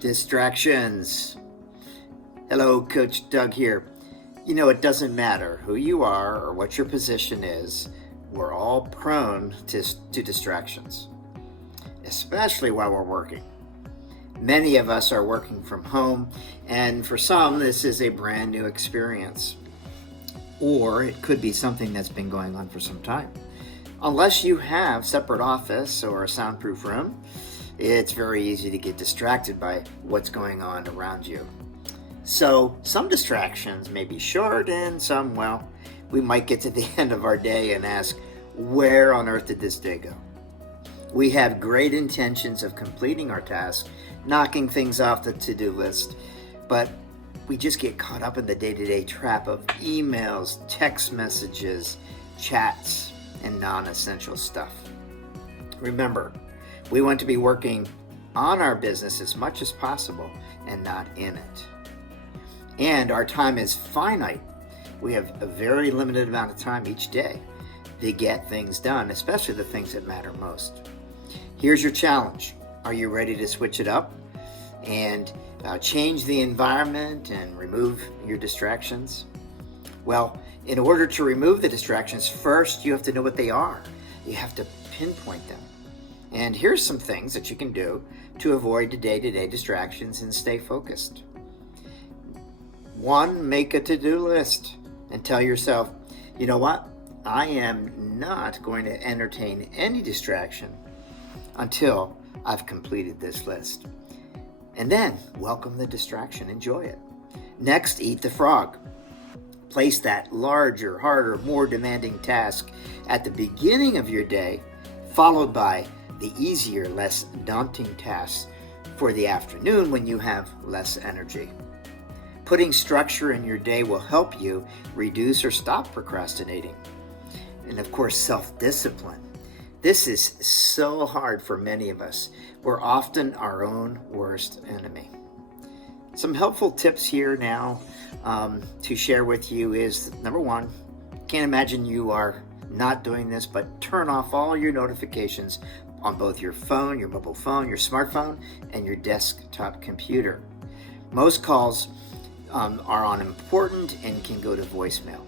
Distractions. Hello, Coach Doug here. You know, it doesn't matter who you are or what your position is, we're all prone to distractions, especially while we're working. Many of us are working from home, and for some, this is a brand new experience. Or it could be something that's been going on for some time. Unless you have separate office or a soundproof room, it's very easy to get distracted by what's going on around you. So some distractions may be short and some, well, we might get to the end of our day and ask, where on earth did this day go? We have great intentions of completing our task, knocking things off the to-do list, but we just get caught up in the day-to-day trap of emails, text messages, chats, and non-essential stuff. Remember, we want to be working on our business as much as possible and not in it. And our time is finite. We have a very limited amount of time each day to get things done, especially the things that matter most. Here's your challenge. Are you ready to switch it up and change the environment and remove your distractions? Well, in order to remove the distractions, first you have to know what they are. You have to pinpoint them. And here's some things that you can do to avoid the day-to-day distractions and stay focused. 1, make a to-do list and tell yourself, you know what? I am not going to entertain any distraction until I've completed this list. And then welcome the distraction, enjoy it. Next, eat the frog. Place that larger, harder, more demanding task at the beginning of your day, followed by the easier, less daunting tasks for the afternoon when you have less energy. Putting structure in your day will help you reduce or stop procrastinating. And of course, self-discipline. This is so hard for many of us. We're often our own worst enemy. Some helpful tips here now to share with you is, number 1, can't imagine you are not doing this, but turn off all your notifications on both your phone, your mobile phone, your smartphone, and your desktop computer. Most calls are unimportant and can go to voicemail.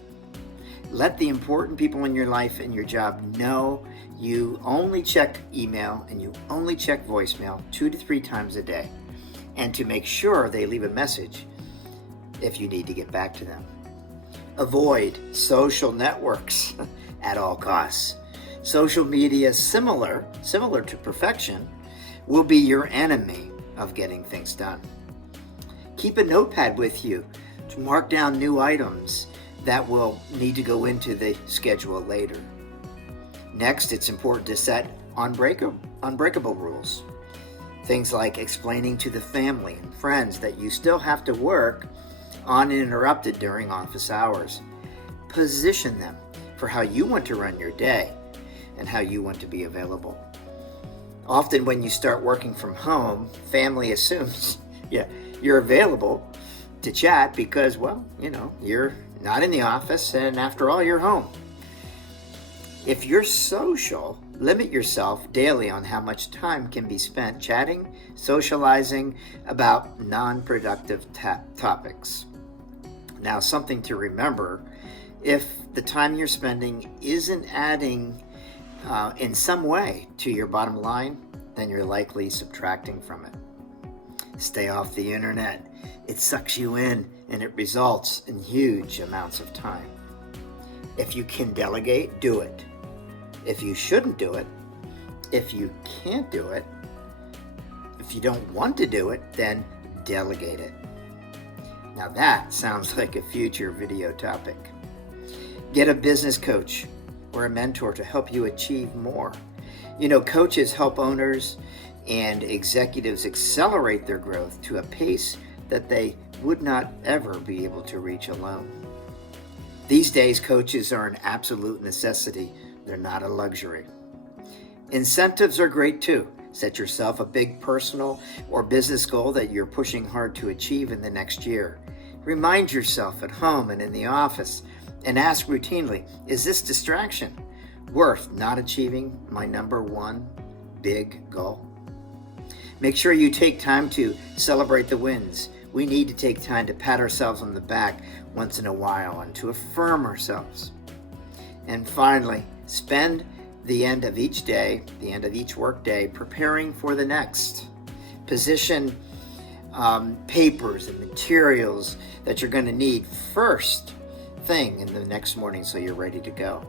Let the important people in your life and your job know you only check email and you only check voicemail 2 to 3 times a day, and to make sure they leave a message if you need to get back to them. Avoid social networks at all costs. Social media, similar to perfection, will be your enemy of getting things done. Keep a notepad with you to mark down new items that will need to go into the schedule later. Next, it's important to set unbreakable rules. Things like explaining to the family and friends that you still have to work uninterrupted during office hours. Position them for how you want to run your day and how you want to be available. Often when you start working from home, family assumes you're available to chat because, well, you're not in the office and after all, you're home. If you're social, limit yourself daily on how much time can be spent chatting, socializing about non-productive topics. Now, something to remember, if the time you're spending isn't adding in some way to your bottom line, then you're likely subtracting from it. Stay off the internet. It sucks you in and it results in huge amounts of time. If you can delegate, do it. If you shouldn't do it, if you can't do it, if you don't want to do it, then delegate it. Now that sounds like a future video topic. Get a business coach or a mentor to help you achieve more. Coaches help owners and executives accelerate their growth to a pace that they would not ever be able to reach alone. These days, coaches are an absolute necessity. They're not a luxury. Incentives are great too. Set yourself a big personal or business goal that you're pushing hard to achieve in the next year. Remind yourself at home and in the office and ask routinely, is this distraction worth not achieving my number one big goal? Make sure you take time to celebrate the wins. We need to take time to pat ourselves on the back once in a while and to affirm ourselves. And finally, spend the end of each day, the end of each work day, preparing for the next. Position papers and materials that you're going to need first thing in the next morning so you're ready to go.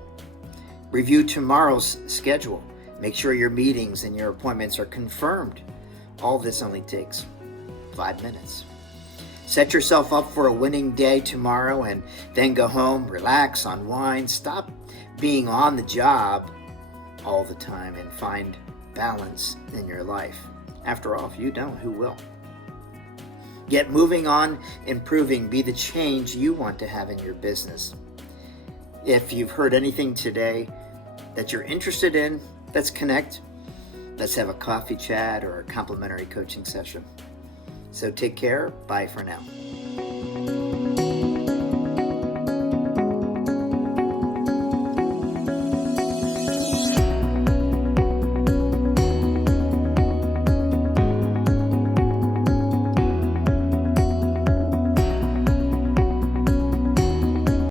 Review tomorrow's schedule. Make sure your meetings and your appointments are confirmed. All this only takes 5 minutes. Set yourself up for a winning day tomorrow and then go home, relax, unwind, stop being on the job all the time and find balance in your life. After all, if you don't, who will? Get moving on, improving, be the change you want to have in your business. If you've heard anything today that you're interested in, let's connect. Let's have a coffee chat or a complimentary coaching session. So take care. Bye for now.